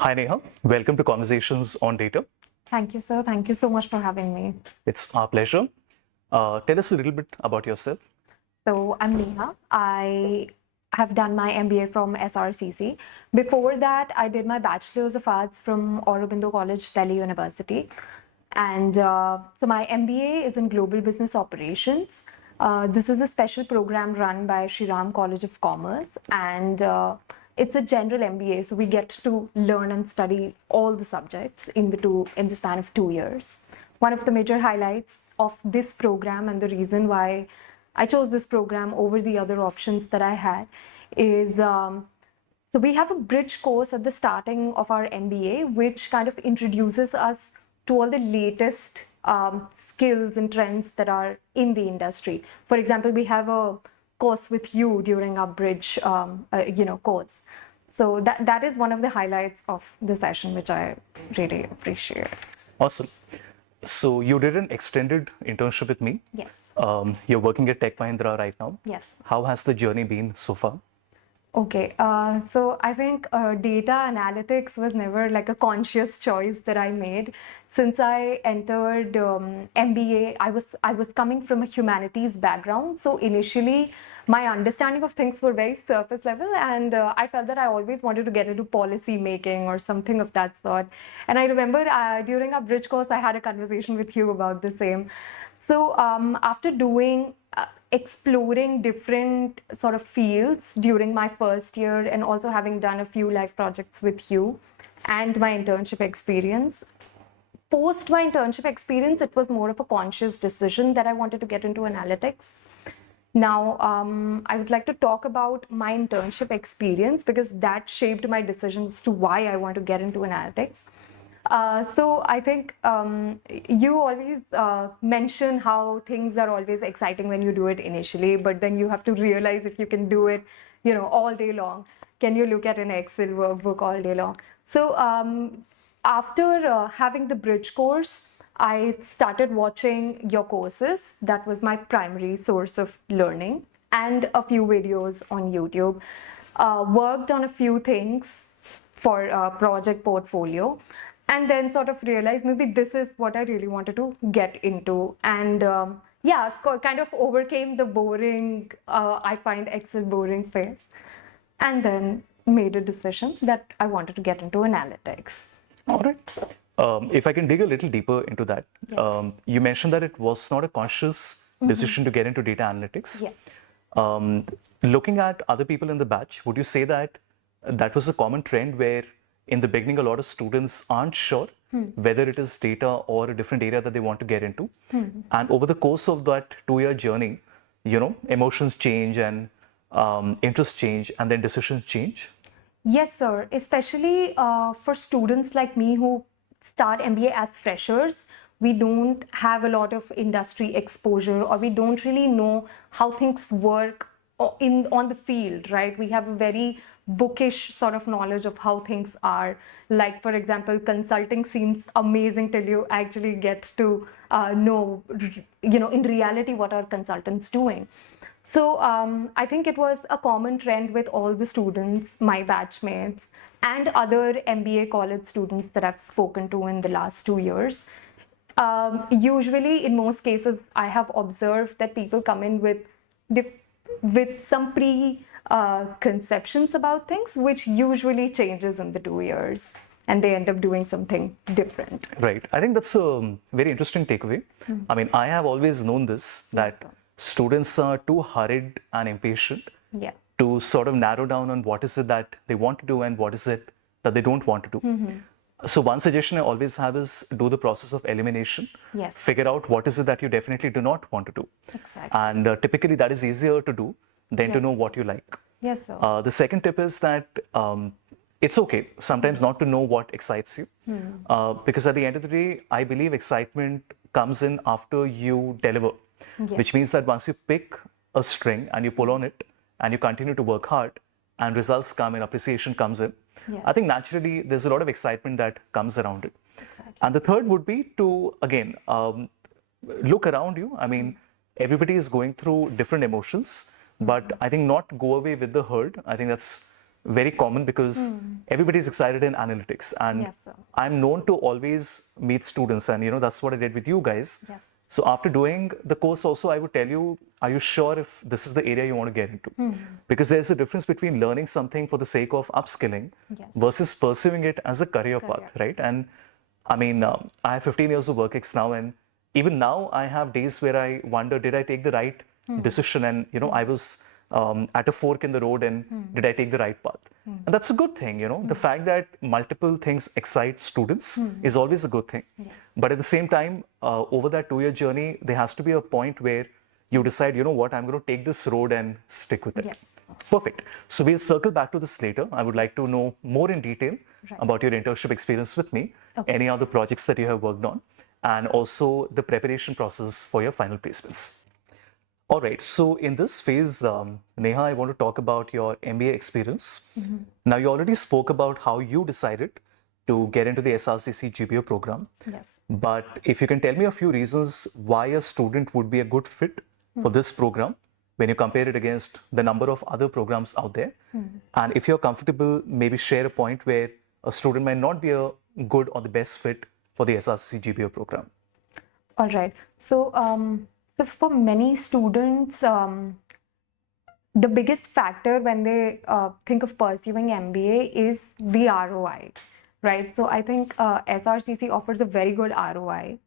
Hi Neha, welcome to Conversations on Data. Thank you, sir. Thank you so much for having me. It's our pleasure. Tell us a little bit about yourself. So, I'm Neha. I have done my MBA from SRCC. Before that, I did my Bachelor's of Arts from Aurobindo College, Delhi University. And so, my MBA is in Global Business Operations. This is a special program run by Shriram College of Commerce. And it's a general MBA, so we get to learn and study all the subjects in the span of 2 years. One of the major highlights of this program and the reason why I chose this program over the other options that I had is so we have a bridge course at the starting of our MBA, which kind of introduces us to all the latest skills and trends that are in the industry. For example, we have a course with you during our bridge, course. So that is one of the highlights of the session, which I really appreciate. Awesome. So you did an extended internship with me. Yes. You're working at Tech Mahindra right now. Yes. How has the journey been so far? Okay, so I think data analytics was never like a conscious choice that I made. Since I entered MBA, I was coming from a humanities background. So initially, my understanding of things were very surface level, and I felt that I always wanted to get into policy making or something of that sort. And I remember during our bridge course, I had a conversation with you about the same. So after doing exploring different sort of fields during my first year and also having done a few live projects with you and my internship experience, post my internship experience, it was more of a conscious decision that I wanted to get into analytics. Now, I would like to talk about my internship experience because that shaped my decisions to why I want to get into analytics. So I think you always mention how things are always exciting when you do it initially, but then you have to realize if you can do it, all day long. Can you look at an Excel workbook all day long? So after having the bridge course, I started watching your courses. That was my primary source of learning, and a few videos on YouTube. Worked on a few things for project portfolio, and then sort of realized maybe this is what I really wanted to get into. And yeah, kind of overcame the boring, I find Excel boring phase, and then made a decision that I wanted to get into analytics. All right. If I can dig a little deeper into that, Yes. you mentioned that it was not a conscious decision to get into data analytics. Yes. Looking at other people in the batch, would you say that that was a common trend where in the beginning a lot of students aren't sure whether it is data or a different area that they want to get into? And over the course of that 2-year journey, emotions change and interests change and then decisions change? Yes, sir. Especially for students like me who start MBA as freshers, we don't have a lot of industry exposure, or we don't really know how things work on the field, right? We have a very bookish sort of knowledge of how things are. Like, for example, consulting seems amazing till you actually get to know, in reality, what are consultants doing. So I think it was a common trend with all the students, my batchmates, and other MBA college students that I've spoken to in the last 2 years. Usually, in most cases, I have observed that people come in with some preconceptions about things, which usually changes in the 2 years, and they end up doing something different. Right. I think that's a very interesting takeaway. I mean, I have always known this, that students are too hurried and impatient Yeah. to sort of narrow down on what is it that they want to do and what is it that they don't want to do. So one suggestion I always have is do the process of elimination. Yes. Figure out what is it that you definitely do not want to do. Exactly. And typically that is easier to do than to Yes. know what you like. Yes, sir. The second tip is that it's okay sometimes not to know what excites you. Because at the end of the day, I believe excitement comes in after you deliver, which means that once you pick a string and you pull on it and you continue to work hard and results come and appreciation comes in, Yes. I think naturally there's a lot of excitement that comes around it. Exactly. And the third would be to, again, look around you. I mean, everybody is going through different emotions, but I think not go away with the herd. I think that's very common because everybody's excited in analytics, and Yes, sir. I'm known to always meet students, and that's what I did with you guys. Yes. So after doing the course also, I would tell you, are you sure if this is the area you want to get into? Because there's a difference between learning something for the sake of upskilling Yes. versus pursuing it as a career path, right? And I mean, I have 15 years of work ex now, and even now I have days where I wonder, did I take the right decision? And I was at a fork in the road, and did I take the right path? And that's a good thing, the fact that multiple things excite students is always a good thing. Yes. But at the same time, over that 2-year journey, there has to be a point where you decide, you know what, I'm going to take this road and stick with it. Yes. Perfect. So we'll circle back to this later. I would like to know more in detail Right. about your internship experience with me, Okay. any other projects that you have worked on, and also the preparation process for your final placements. All right. So in this phase, Neha, I want to talk about your MBA experience. Now, you already spoke about how you decided to get into the SRCC GPO program. Yes. But if you can tell me a few reasons why a student would be a good fit for this program when you compare it against the number of other programs out there. And if you're comfortable, maybe share a point where a student might not be a good or the best fit for the SRCC GPO program. All right. So, so for many students, the biggest factor when they think of pursuing MBA is the ROI, right? So I think SRCC offers a very good ROI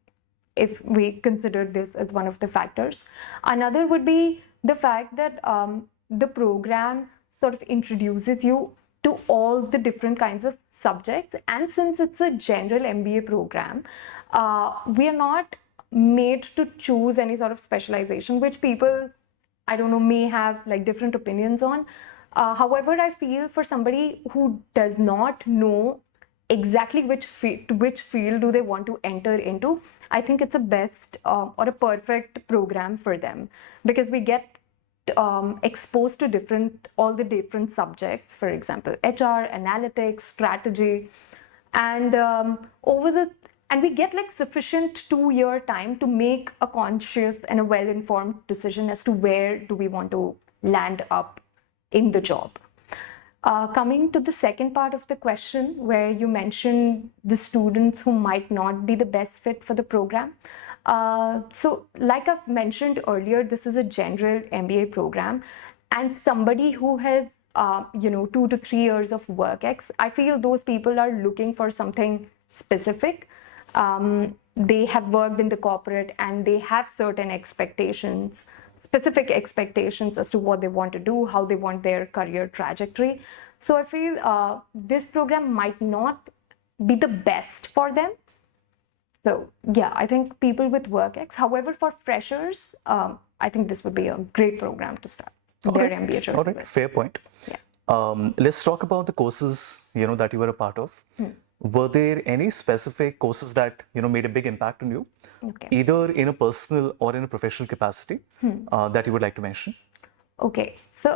if we consider this as one of the factors. Another would be the fact that the program sort of introduces you to all the different kinds of subjects. And since it's a general MBA program, we are not made to choose any sort of specialization, which people, I don't know, may have like different opinions on. However, I feel for somebody who does not know exactly which field do they want to enter into, I think it's a best or a perfect program for them, because we get exposed to all the different subjects, for example, HR, analytics, strategy, and and we get like sufficient 2-year time to make a conscious and a well-informed decision as to where do we want to land up in the job. Coming to the second part of the question, where you mentioned the students who might not be the best fit for the program. So like I've mentioned earlier, this is a general MBA program, and somebody who has 2 to 3 years of work ex, I feel those people are looking for something specific. They have worked in the corporate and they have certain expectations, specific expectations as to what they want to do, how they want their career trajectory. So I feel this program might not be the best for them. So yeah, I think people with work ex. However, for freshers, I think this would be a great program to start their MBA journey All right, with. fair point. Yeah. Let's talk about the courses that you were a part of. Were there any specific courses that made a big impact on you, Okay. either in a personal or in a professional capacity, that you would like to mention? Okay, so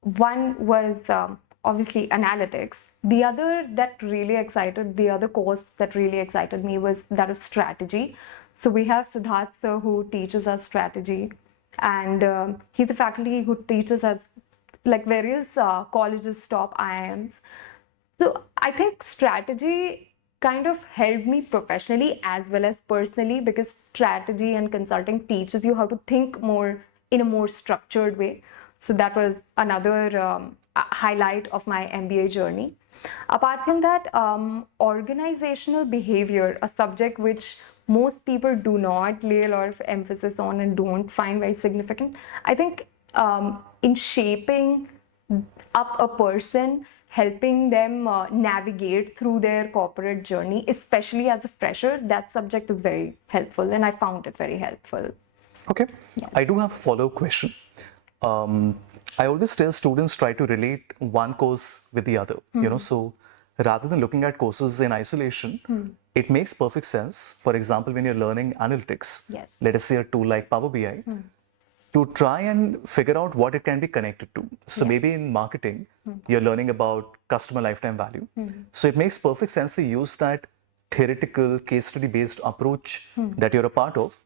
one was obviously analytics. The other course that really excited me was that of strategy. So we have Siddharth sir who teaches us strategy, and he's a faculty who teaches us like various colleges' top IIMs. So I think strategy kind of helped me professionally as well as personally, because strategy and consulting teaches you how to think more in a more structured way. So that was another highlight of my MBA journey. Apart from that, organizational behavior, a subject which most people do not lay a lot of emphasis on and don't find very significant. I think in shaping up a person, helping them navigate through their corporate journey, especially as a fresher, that subject is very helpful, and I found it very helpful. Okay, I do have a follow-up question. I always tell students try to relate one course with the other, so rather than looking at courses in isolation, it makes perfect sense. For example, when you're learning analytics, Yes. let us say a tool like Power BI, to try and figure out what it can be connected to. So maybe in marketing, you're learning about customer lifetime value. So it makes perfect sense to use that theoretical case study based approach that you're a part of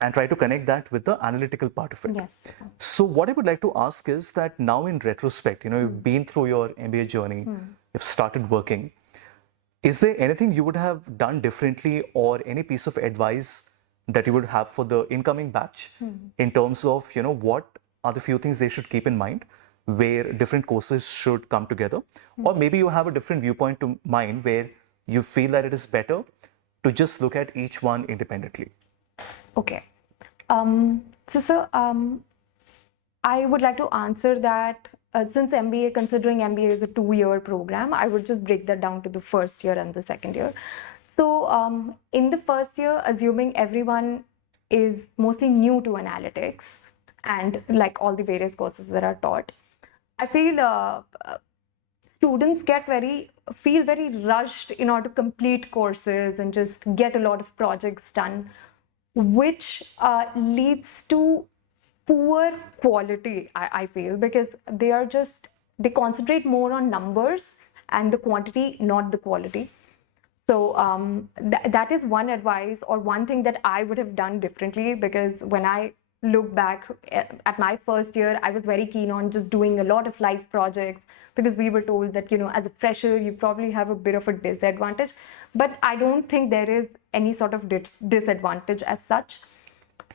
and try to connect that with the analytical part of it. Yes. So what I would like to ask is that now in retrospect, you've been through your MBA journey, you've started working. Is there anything you would have done differently or any piece of advice that you would have for the incoming batch in terms of, what are the few things they should keep in mind where different courses should come together? Or maybe you have a different viewpoint to mind where you feel that it is better to just look at each one independently. Okay. So, I would like to answer that since MBA, considering MBA is a 2-year program, I would just break that down to the first year and the second year. So, in the first year, assuming everyone is mostly new to analytics and like all the various courses that are taught, I feel students feel very rushed in order to complete courses and just get a lot of projects done, which leads to poor quality, I feel, because they concentrate more on numbers and the quantity, not the quality. So that is one advice or one thing that I would have done differently, because when I look back at my first year, I was very keen on just doing a lot of live projects because we were told that, as a fresher, you probably have a bit of a disadvantage. But I don't think there is any sort of disadvantage as such.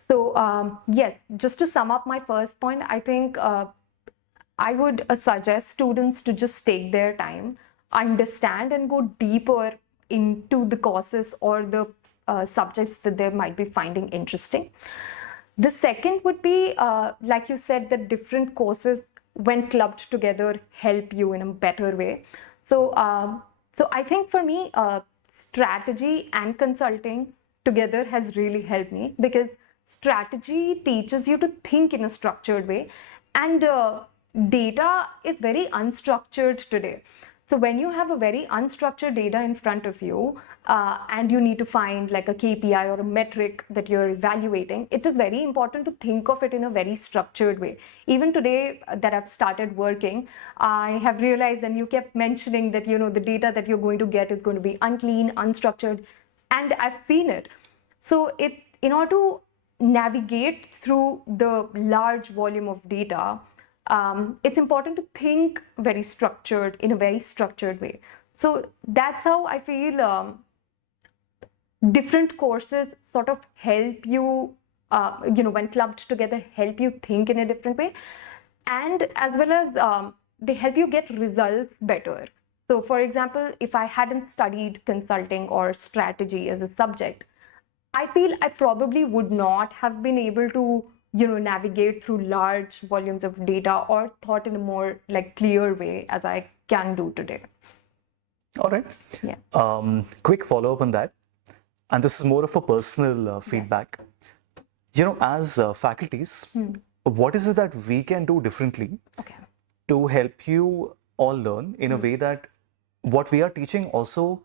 So yes, just to sum up my first point, I think I would suggest students to just take their time, understand and go deeper into the courses or the subjects that they might be finding interesting. The second would be, like you said, that different courses, when clubbed together, help you in a better way. So I think for me, strategy and consulting together has really helped me, because strategy teaches you to think in a structured way, and data is very unstructured today. So when you have a very unstructured data in front of you and you need to find like a KPI or a metric that you're evaluating, it is very important to think of it in a very structured way. Even today that I've started working, I have realized, and you kept mentioning that, the data that you're going to get is going to be unclean, unstructured, and I've seen it. So in order to navigate through the large volume of data, it's important to think in a very structured way. So that's how I feel different courses sort of help you, when clubbed together, help you think in a different way. And as well as they help you get results better. So for example, if I hadn't studied consulting or strategy as a subject, I feel I probably would not have been able to, navigate through large volumes of data or thought in a more like clear way as I can do today. All right. Yeah. Quick follow-up on that. And this is more of a personal feedback. As faculties, what is it that we can do differently to help you all learn in a way that what we are teaching also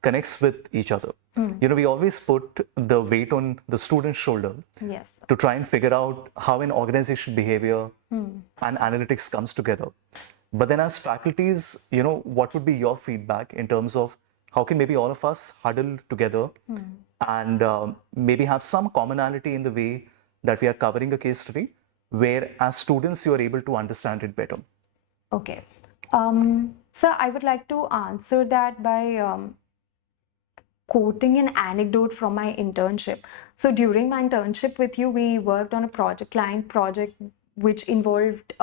connects with each other? We always put the weight on the student's shoulder to try and figure out how an organization behavior and analytics comes together. But then as faculties, what would be your feedback in terms of how can maybe all of us huddle together and maybe have some commonality in the way that we are covering a case study, where as students, you are able to understand it better? Okay. So I would like to answer that by quoting an anecdote from my internship. So during my internship with you, we worked on a client project, which involved,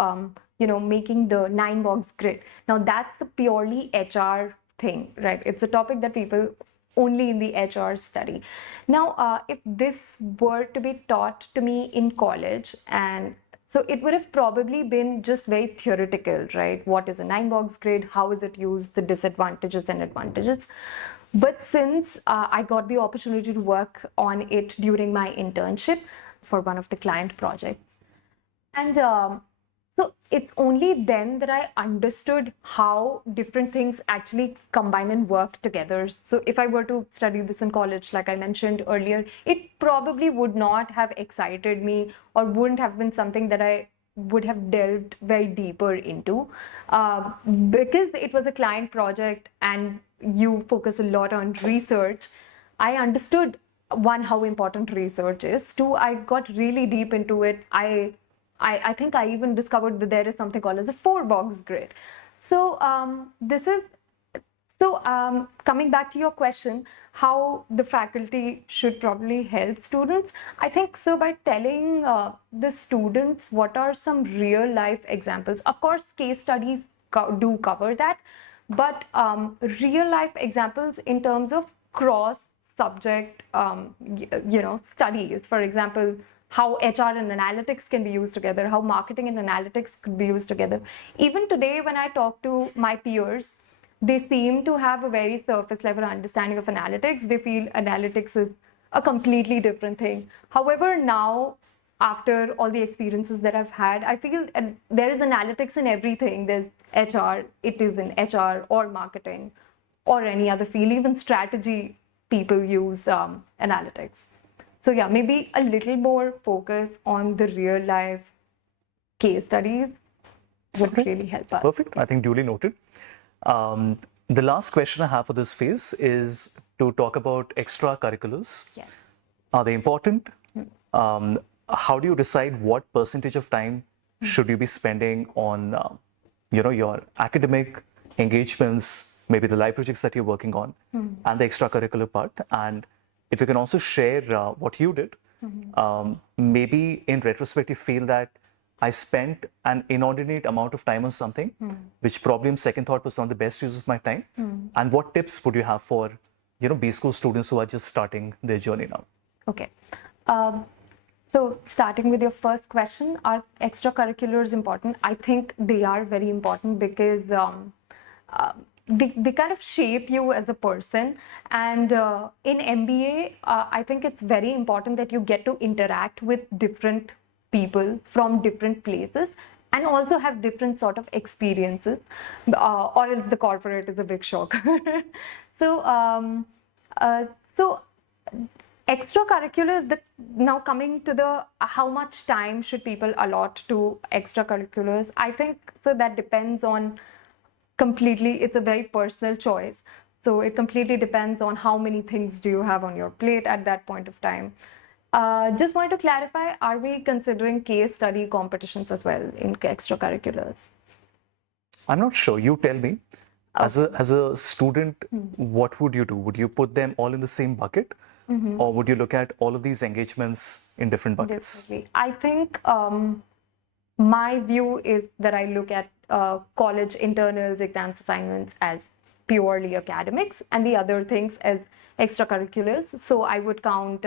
making the 9-box grid. Now that's a purely HR thing, right? It's a topic that people only in the HR study. Now, if this were to be taught to me in college, and so it would have probably been just very theoretical, right? What is a 9-box grid? How is it used? The disadvantages and advantages. But since I got the opportunity to work on it during my internship for one of the client projects, and so it's only then that I understood how different things actually combine and work together. So if I were to study this in college, like I mentioned earlier, it probably would not have excited me or wouldn't have been something that I would have delved very deeper into, because it was a client project and you focus a lot on research. I understood one, how important research is. Two, I got really deep into it. I think I even discovered that there is something called as a 4-box grid. So this is coming back to your question, how the faculty should probably help students. I think so by telling the students what are some real life examples. Of course, case studies do cover that, but real life examples in terms of cross subject, studies. For example, how HR and analytics can be used together, how marketing and analytics could be used together. Even today, when I talk to my peers, they seem to have a very surface level understanding of analytics. They feel analytics is a completely different thing. However, now, after all the experiences that I've had, I feel there is analytics in everything. There's HR, it is in HR or marketing or any other field, even strategy, people use analytics. So yeah, maybe a little more focus on the real life case studies would really help us. Perfect. I think duly noted. The last question I have for this phase is to talk about extracurriculars. Yes. Are they important? How do you decide what percentage of time should you be spending on, your academic engagements, maybe the live projects that you're working on, and the extracurricular part? And if you can also share what you did, maybe in retrospect you feel that I spent an inordinate amount of time on something, which probably in second thought was not the best use of my time. And what tips would you have for, B school students who are just starting their journey now? Okay. So starting with your first question, are extracurriculars important? I think they are very important because they kind of shape you as a person. And in MBA, I think it's very important that you get to interact with different people from different places and also have different sort of experiences, or else the corporate is a big shocker. So extracurriculars, now coming to the how much time should people allot to extracurriculars, I think so that depends on completely, it's a very personal choice. So it completely depends on how many things do you have on your plate at that point of time. Just want to clarify, are we considering case study competitions as well in extracurriculars? I'm not sure. You tell me. As a student, what would you do? Would you put them all in the same bucket? Or would you look at all of these engagements in different buckets? Definitely. I think my view is that I look at college internals, exams, assignments as purely academics and the other things as extracurriculars. So I would count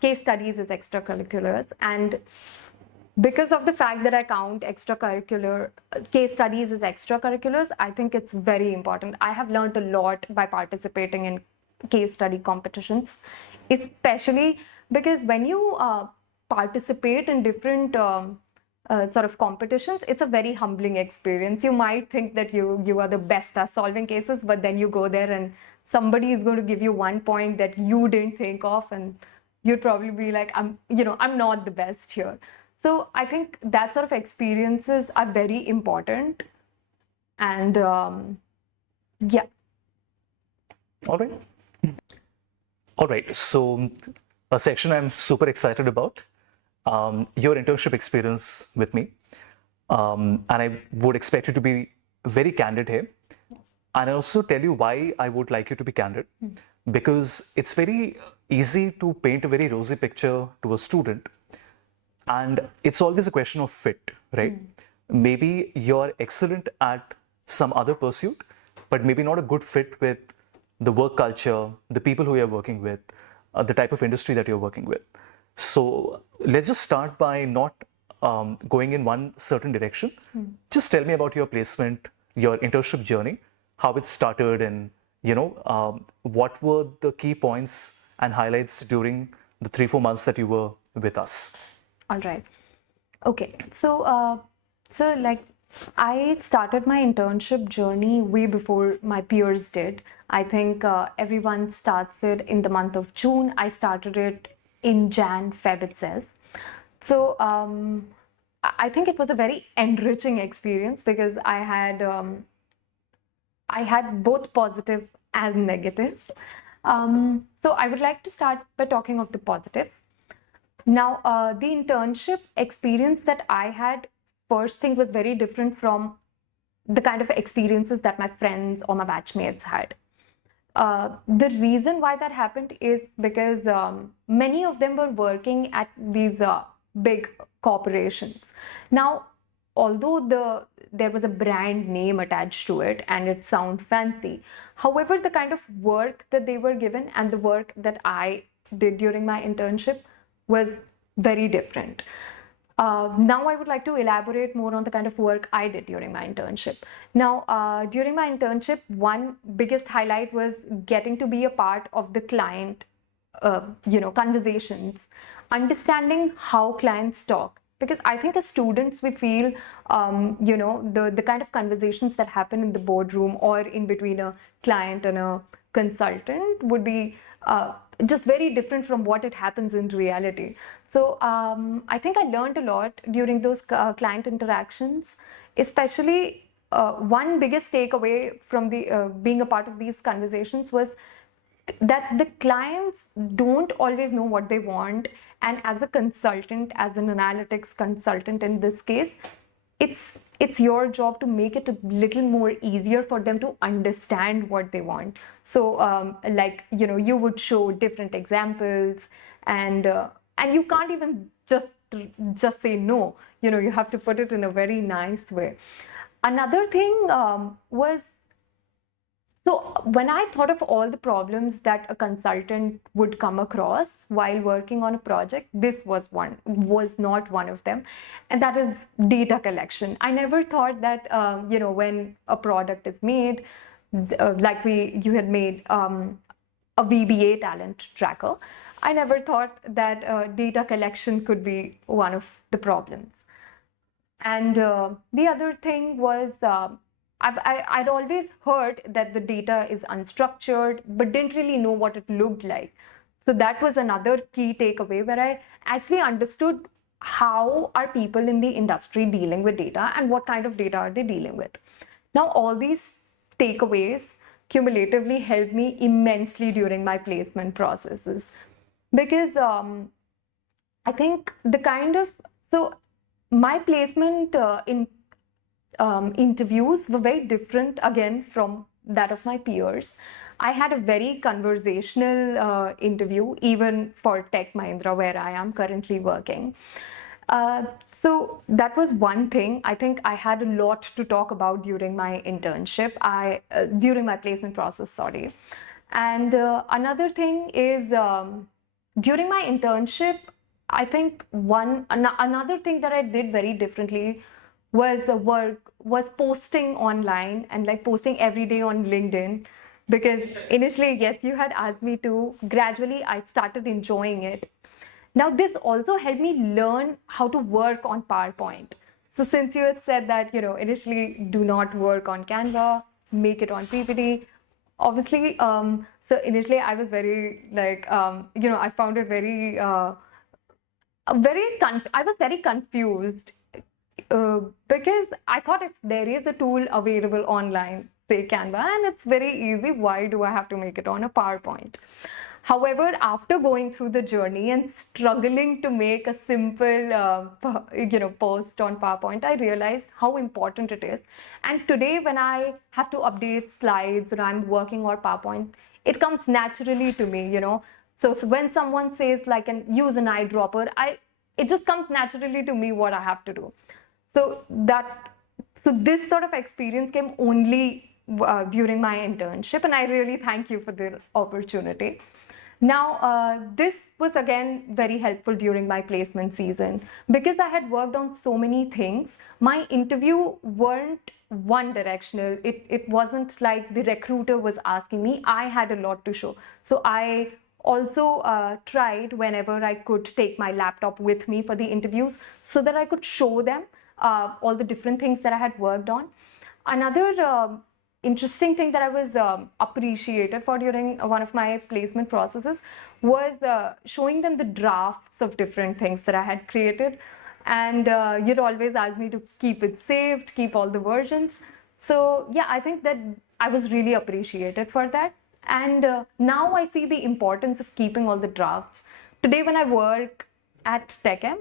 case studies as extracurriculars, and because of the fact that I count case studies as extracurriculars, I think it's very important. I have learned a lot by participating in case study competitions, especially because when you participate in different sort of competitions, it's a very humbling experience. You might think that you are the best at solving cases, but then you go there and somebody is going to give you one point that you didn't think of, and you'd probably be like, I'm not the best here. So I think that sort of experiences are very important. And yeah. All right. So a section I'm super excited about, your internship experience with me. And I would expect you to be very candid here. And I also tell you why I would like you to be candid, because it's very easy to paint a very rosy picture to a student. And it's always a question of fit, right? Maybe you're excellent at some other pursuit, but maybe not a good fit with the work culture, the people who you're working with, the type of industry that you're working with. So let's just start by not going in one certain direction. Just tell me about your placement, your internship journey, how it started, and what were the key points and highlights during the 3-4 months that you were with us. All right. Okay. So like I started my internship journey way before my peers did. I think everyone starts it in the month of June. I started it in Feb itself. So I think it was a very enriching experience because I had both positive and negative. So I would like to start by talking of the positives. Now, the internship experience that I had, first thing, was very different from the kind of experiences that my friends or my batchmates had. The reason why that happened is because many of them were working at these big corporations. Now, although there was a brand name attached to it and it sounds fancy, however, the kind of work that they were given and the work that I did during my internship was very different. Now I would like to elaborate more on the kind of work I did during my internship. Now, during my internship, one biggest highlight was getting to be a part of the client, conversations, understanding how clients talk. Because I think as students, we feel, the kind of conversations that happen in the boardroom or in between a client and a consultant would be just very different from what it happens in reality. So I think I learned a lot during those client interactions, especially one biggest takeaway from the being a part of these conversations was that the clients don't always know what they want, and as a consultant, as an analytics consultant in this case, it's your job to make it a little more easier for them to understand what they want. So you would show different examples, and you can't even just say no. You have to put it in a very nice way. Another thing was, so when I thought of all the problems that a consultant would come across while working on a project, this was not one of them, and that is data collection. I never thought that when a product is made, like you had made a VBA talent tracker, I never thought that data collection could be one of the problems. And the other thing was, I'd always heard that the data is unstructured, but didn't really know what it looked like. So that was another key takeaway where I actually understood how are people in the industry dealing with data and what kind of data are they dealing with. Now, all these takeaways cumulatively helped me immensely during my placement processes, because I think so my placement in interviews were very different again from that of my peers. I had a very conversational interview, even for Tech Mahindra, where I am currently working. So that was one thing. I think I had a lot to talk about during my internship. During my placement process, sorry. And another thing is, during my internship, I think another thing that I did very differently was posting online and like posting every day on LinkedIn, because initially, yes, you had asked me to. Gradually, I started enjoying it. Now, this also helped me learn how to work on PowerPoint. So since you had said that, initially do not work on Canva, make it on PPT, obviously, so initially I was very I found it I was very confused, because I thought if there is a tool available online, say Canva, and it's very easy, why do I have to make it on a PowerPoint? However, after going through the journey and struggling to make a simple, post on PowerPoint, I realized how important it is. And today, when I have to update slides or I'm working on PowerPoint, it comes naturally to me. So when someone says use an eyedropper, it just comes naturally to me what I have to do. So this sort of experience came only during my internship, and I really thank you for the opportunity. Now, this was again very helpful during my placement season, because I had worked on so many things. My interview weren't one directional. It wasn't like the recruiter was asking me. I had a lot to show. So I also tried whenever I could take my laptop with me for the interviews so that I could show them all the different things that I had worked on. Another interesting thing that I was appreciated for during one of my placement processes was showing them the drafts of different things that I had created. And you'd always ask me to keep it saved, keep all the versions. So yeah, I think that I was really appreciated for that. And now I see the importance of keeping all the drafts. Today, when I work at TechM,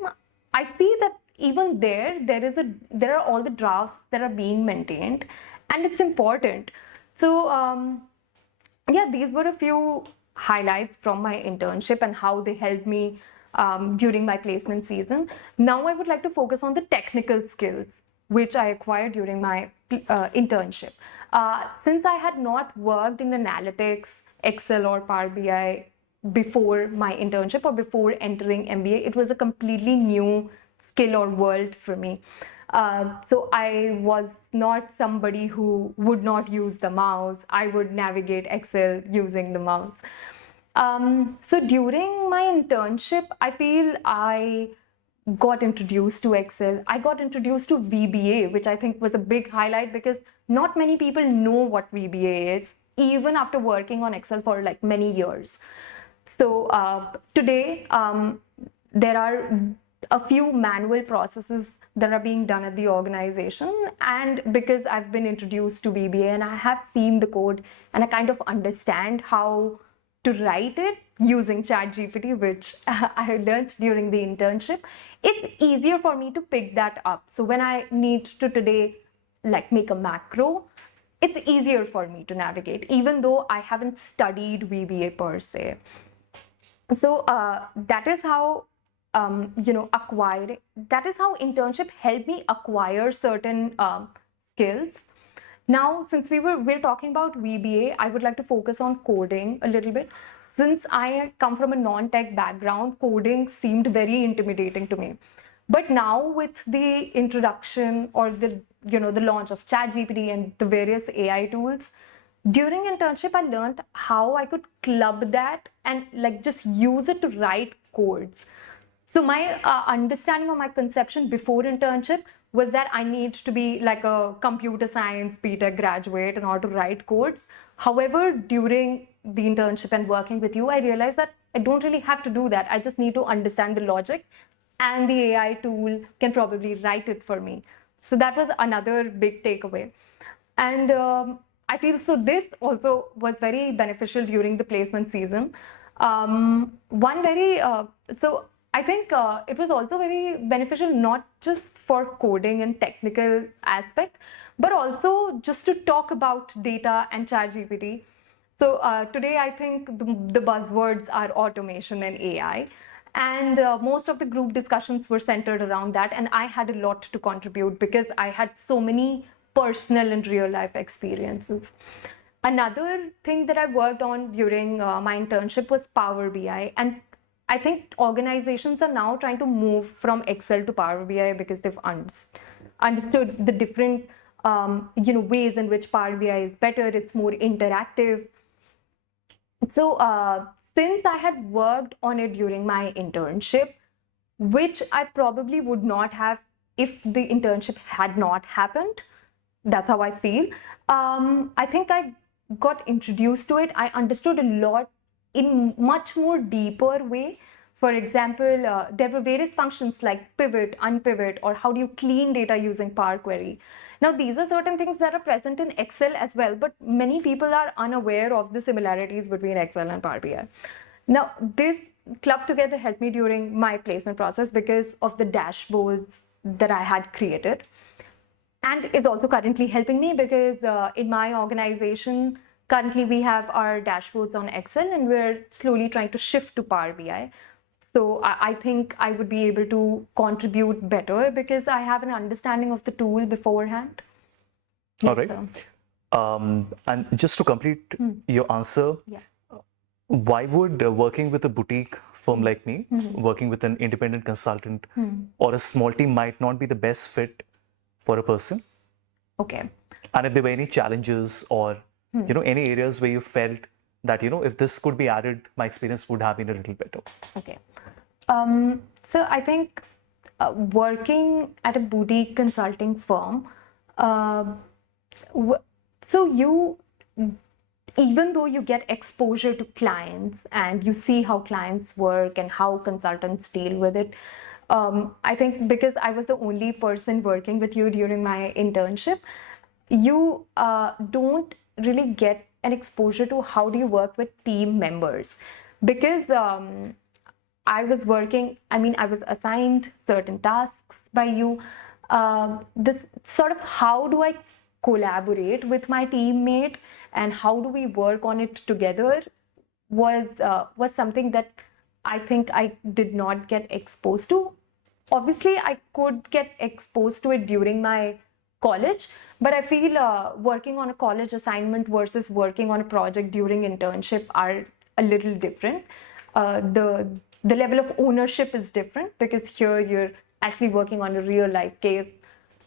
I see that even there are all the drafts that are being maintained, and it's important. So yeah, these were a few highlights from my internship and how they helped me during my placement season. Now I would like to focus on the technical skills which I acquired during my internship. Since I had not worked in analytics, Excel, or Power BI before my internship or before entering MBA, it was a completely new skill or world for me. So I was not somebody who would not use the mouse. I would navigate Excel using the mouse. So during my internship, I feel I got introduced to Excel. I got introduced to VBA, which I think was a big highlight because not many people know what VBA is, even after working on Excel for like many years. So today, there are a few manual processes that are being done at the organization. And because I've been introduced to VBA and I have seen the code and I kind of understand how to write it using ChatGPT, which I learned during the internship, it's easier for me to pick that up. So when I need to today like make a macro, it's easier for me to navigate, even though I haven't studied VBA per se. So that is how that is how internship helped me acquire certain skills. Now, since we're talking about VBA, I would like to focus on coding a little bit. Since I come from a non-tech background, coding seemed very intimidating to me. But now with the introduction or the launch of ChatGPT and the various AI tools, during internship, I learned how I could club that and like just use it to write codes. So my understanding or my conception before internship was that I need to be like a computer science BTech graduate in order to write codes. However, during the internship and working with you, I realized that I don't really have to do that. I just need to understand the logic, and the AI tool can probably write it for me. So that was another big takeaway. And I feel so this also was very beneficial during the placement season. One very so I think it was also very beneficial not just for coding and technical aspect, but also just to talk about data and ChatGPT. So today I think the buzzwords are automation and AI. And most of the group discussions were centered around that. And I had a lot to contribute because I had so many personal and real life experiences. Another thing that I worked on during my internship was Power BI. And I think organizations are now trying to move from Excel to Power BI because they've understood the different ways in which Power BI is better. It's more interactive. So since I had worked on it during my internship, which I probably would not have if the internship had not happened, that's how I feel. I think I got introduced to it. I understood a lot in much more deeper way. For example, there were various functions like pivot, unpivot, or how do you clean data using Power Query. Now, these are certain things that are present in Excel as well, but many people are unaware of the similarities between Excel and Power BI. Now, this club together helped me during my placement process because of the dashboards that I had created. And is also currently helping me because in my organization, currently we have our dashboards on Excel and we're slowly trying to shift to Power BI. So I think I would be able to contribute better because I have an understanding of the tool beforehand. All right. And just to complete your answer, Yeah. why would working with a boutique firm like me, working with an independent consultant or a small team might not be the best fit for a person? Okay. And if there were any challenges or any areas where you felt that if this could be added, my experience would have been a little better. Okay. So I think working at a boutique consulting firm, so you, even though you get exposure to clients and you see how clients work and how consultants deal with it, I think because I was the only person working with you during my internship, you don't really get an exposure to how do you work with team members, because I was working, I was assigned certain tasks by you. This sort of how do I collaborate with my teammate and how do we work on it together was something that I think I did not get exposed to. Obviously, I could get exposed to it during my college, but I feel working on a college assignment versus working on a project during internship are a little different. The level of ownership is different because here you're actually working on a real life case,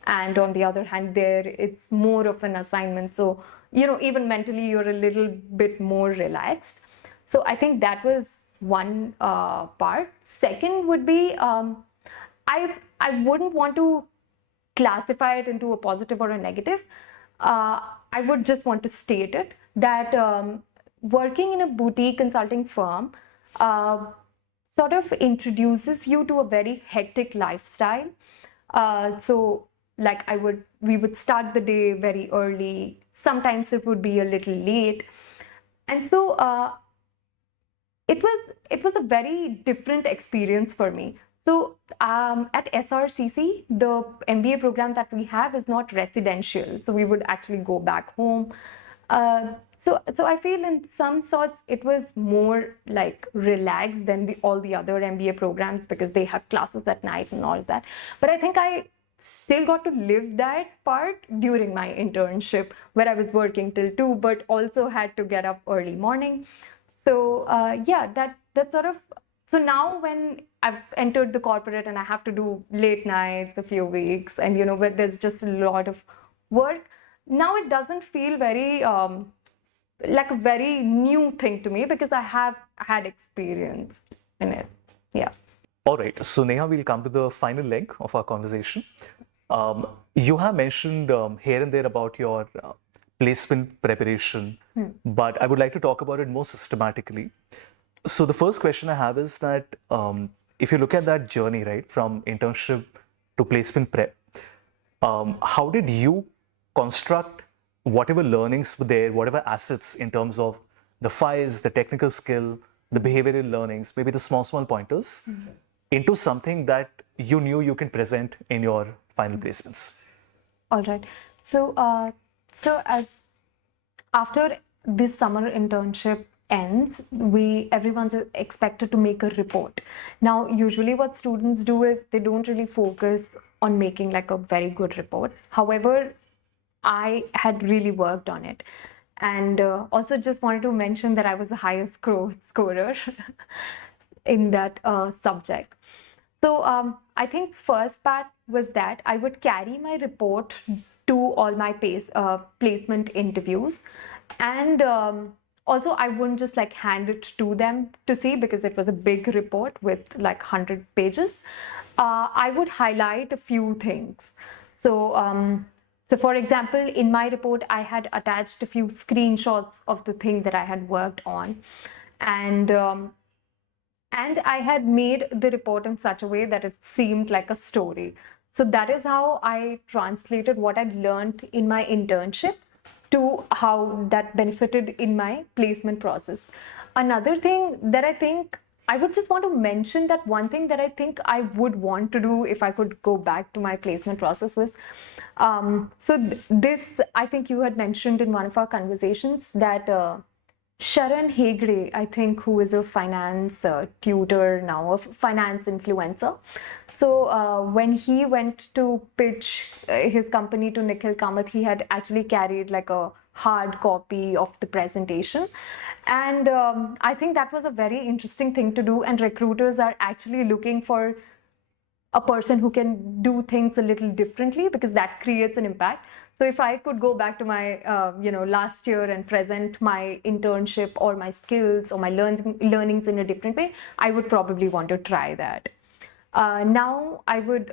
and on the other hand, there it's more of an assignment. So even mentally, you're a little bit more relaxed. So I think that was one part. Second would be I wouldn't want to classify it into a positive or a negative. I would just want to state it that working in a boutique consulting firm sort of introduces you to a very hectic lifestyle. So like we would start the day very early. Sometimes it would be a little late, and so it was a very different experience for me. So at SRCC, the MBA program that we have is not residential. So we would actually go back home. So I feel in some sorts it was more like relaxed than all the other MBA programs because they have classes at night and all of that. But I think I still got to live that part during my internship where I was working till 2, but also had to get up early morning. So yeah, that sort of. So now when I've entered the corporate and I have to do late nights a few weeks, and where there's just a lot of work, now it doesn't feel very like a very new thing to me because I have had experience in it. Yeah. All right. So Neha, we'll come to the final leg of our conversation. You have mentioned here and there about your placement preparation, but I would like to talk about it more systematically. So the first question I have is that if you look at that journey, right, from internship to placement prep, how did you construct whatever learnings were there, whatever assets in terms of the files, the technical skill, the behavioral learnings, maybe the small pointers, into something that you knew you can present in your final placements? All right. So, as after this summer internship ends, everyone's expected to make a report. Now, usually what students do is they don't really focus on making like a very good report. However, I had really worked on it. And also just wanted to mention that I was the highest scorer in that subject. So I think first part was that I would carry my report to all my placement interviews, and also I wouldn't just like hand it to them to see because it was a big report with like 100 pages. I would highlight a few things. So for example, in my report, I had attached a few screenshots of the thing that I had worked on, and I had made the report in such a way that it seemed like a story. So that is how I translated what I'd learned in my internship to how that benefited in my placement process. Another thing that I think I would just want to mention, that one thing that I think I would want to do if I could go back to my placement process was, this, I think you had mentioned in one of our conversations that Sharan Hegde, I think, who is a finance tutor now, a finance influencer. So when he went to pitch his company to Nikhil Kamath, he had actually carried like a hard copy of the presentation. And I think that was a very interesting thing to do. And recruiters are actually looking for a person who can do things a little differently because that creates an impact. So if I could go back to my, last year and present my internship or my skills or my learnings in a different way, I would probably want to try that. Now I would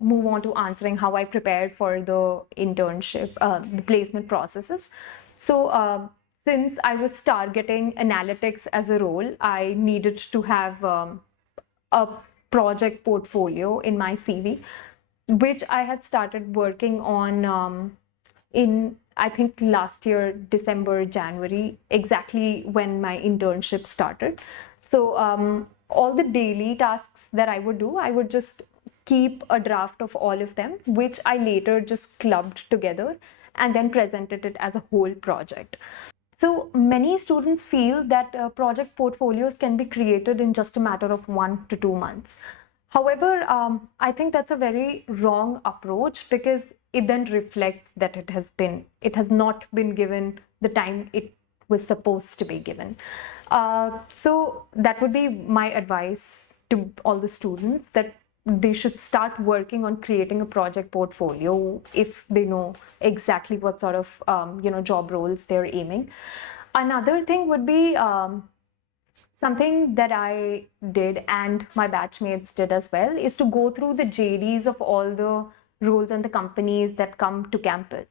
move on to answering how I prepared for the internship, the placement processes. So since I was targeting analytics as a role, I needed to have a project portfolio in my CV, which I had started working on in, I think, last year, December, January, exactly when my internship started. So all the daily tasks that I would do, I would just keep a draft of all of them, which I later just clubbed together and then presented it as a whole project. So many students feel that project portfolios can be created in just a matter of 1 to 2 months. However, I think that's a very wrong approach, because it then reflects that it has not been given the time it was supposed to be given. So that would be my advice to all the students, that they should start working on creating a project portfolio if they know exactly what sort of job roles they're aiming. Another thing would be something that I did and my batchmates did as well, is to go through the JDs of all the roles and the companies that come to campus.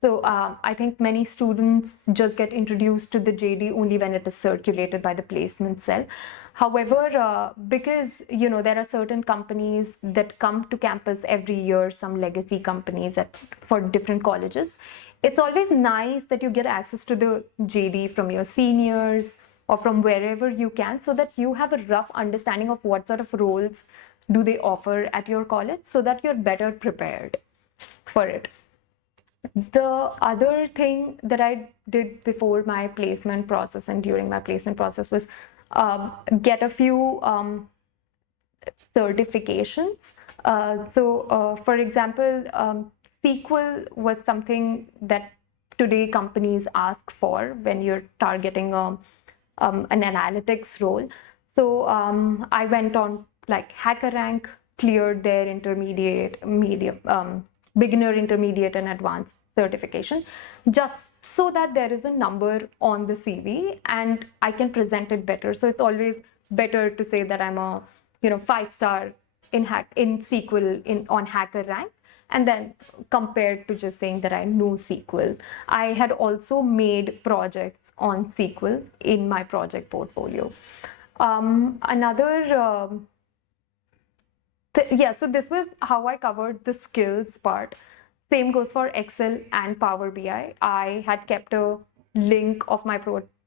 So I think many students just get introduced to the JD only when it is circulated by the placement cell. However, because there are certain companies that come to campus every year, some legacy companies for different colleges, it's always nice that you get access to the JD from your seniors or from wherever you can, so that you have a rough understanding of what sort of roles do they offer at your college, so that you're better prepared for it. The other thing that I did before my placement process and during my placement process was get a few certifications. For example, SQL was something that today companies ask for when you're targeting an analytics role. So I went on like HackerRank, cleared their intermediate, medium, beginner, intermediate, and advanced certification, just so that there is a number on the CV and I can present it better. So it's always better to say that I'm a 5-star in SQL on HackerRank, and then compared to just saying that I know SQL. I had also made projects on SQL in my project portfolio. So this was how I covered the skills part. Same goes for Excel and Power BI. I had kept a link of my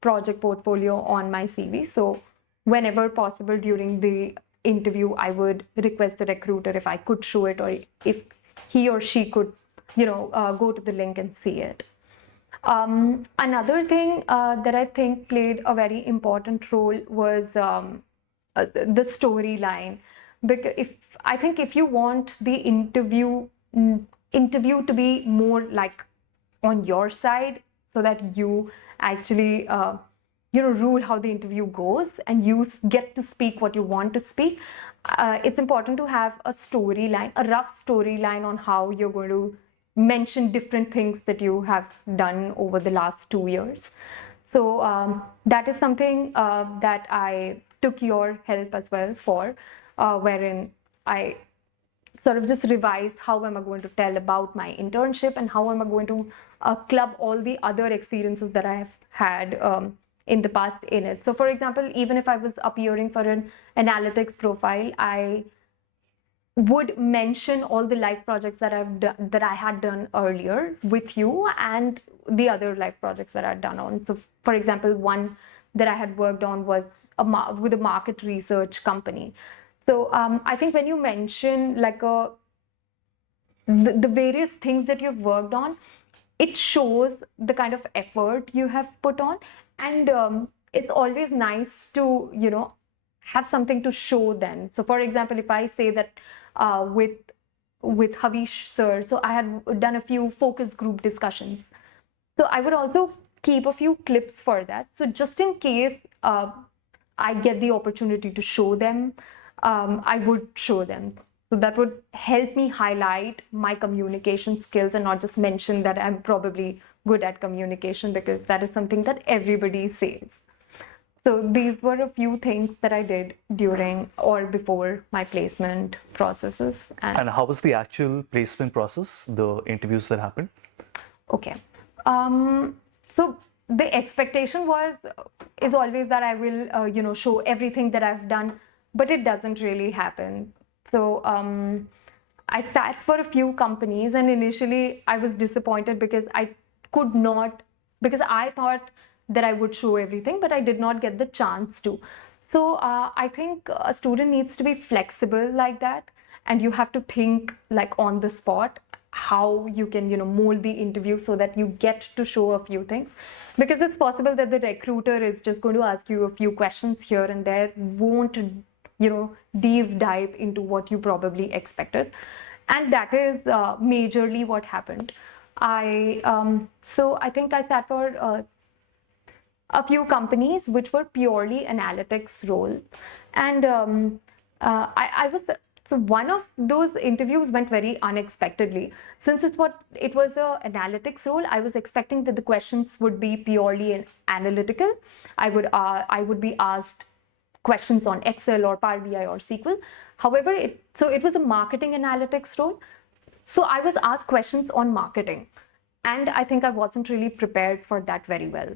project portfolio on my CV. So whenever possible during the interview, I would request the recruiter if I could show it, or if he or she could, go to the link and see it. Another thing that I think played a very important role was the storyline. Because if you want the interview to be more like on your side, so that you actually rule how the interview goes and you get to speak what you want to speak, it's important to have a storyline, a rough storyline on how you're going to mention different things that you have done over the last 2 years. So that is something that I took your help as well for, wherein I sort of just revised how am I going to tell about my internship and how am I going to club all the other experiences that I have had in the past in it. So for example, even if I was appearing for an analytics profile, I would mention all the life projects that I had done earlier with you, and the other life projects that I'd done on. So for example, one that I had worked on was with a market research company. So I think when you mention like the various things that you've worked on, it shows the kind of effort you have put on, and it's always nice to have something to show then. So for example, if I say that with Havish sir, so I had done a few focus group discussions, so I would also keep a few clips for that. So just in case I get the opportunity to show them, I would show them. So that would help me highlight my communication skills and not just mention that I'm probably good at communication, because that is something that everybody says. So these were a few things that I did during or before my placement processes. And how was the actual placement process, the interviews that happened? Okay. So the expectation is always that I will, show everything that I've done, but it doesn't really happen. So I sat for a few companies, and initially I was disappointed because I could not, because I thought that I would show everything, but I did not get the chance to. So I think a student needs to be flexible like that, and you have to think like on the spot how you can, mold the interview so that you get to show a few things, because it's possible that the recruiter is just going to ask you a few questions here and there, won't deep dive into what you probably expected. And that is majorly what happened. I think I sat for a few companies which were purely analytics role, and I was, so one of those interviews went very unexpectedly. Since it was a analytics role, I was expecting that the questions would be purely analytical. I would be asked questions on Excel or Power BI or SQL. However, it was a marketing analytics role. So I was asked questions on marketing, and I think I wasn't really prepared for that very well.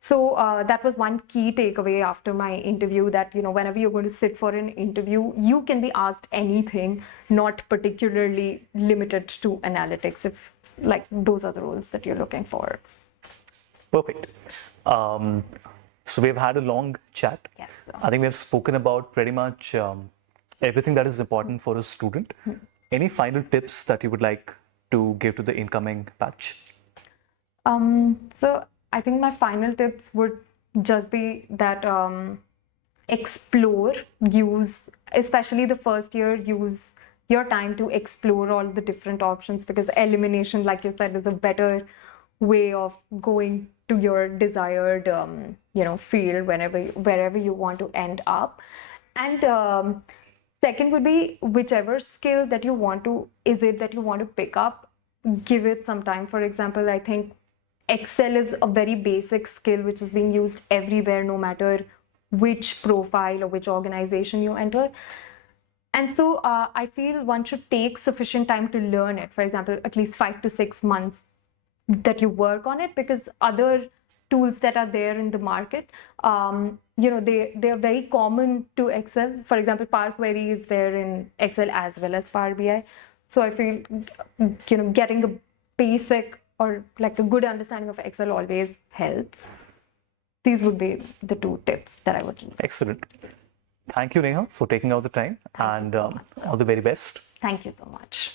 So that was one key takeaway after my interview, that whenever you're going to sit for an interview, you can be asked anything, not particularly limited to analytics, if like those are the roles that you're looking for. Perfect. So we've had a long chat. Yes. I think we have spoken about pretty much everything that is important for a student. Any final tips that you would like to give to the incoming batch? So I think my final tips would just be that explore, especially the first year, use your time to explore all the different options, because elimination, like you said, is a better way of going to your desired field wherever you want to end up. And second would be, whichever skill that you want to pick up, give it some time. For example, I think Excel is a very basic skill which is being used everywhere, no matter which profile or which organization you enter. And so I feel one should take sufficient time to learn it. For example, at least 5 to 6 months that you work on it, because other tools that are there in the market, they are very common to Excel. For example, Power Query is there in Excel as well as Power BI. So I feel getting a basic or like a good understanding of Excel always helps. These would be the 2 tips that I would give. Excellent. Thank you, Neha, for taking out the time, and all the very best. Thank you so much.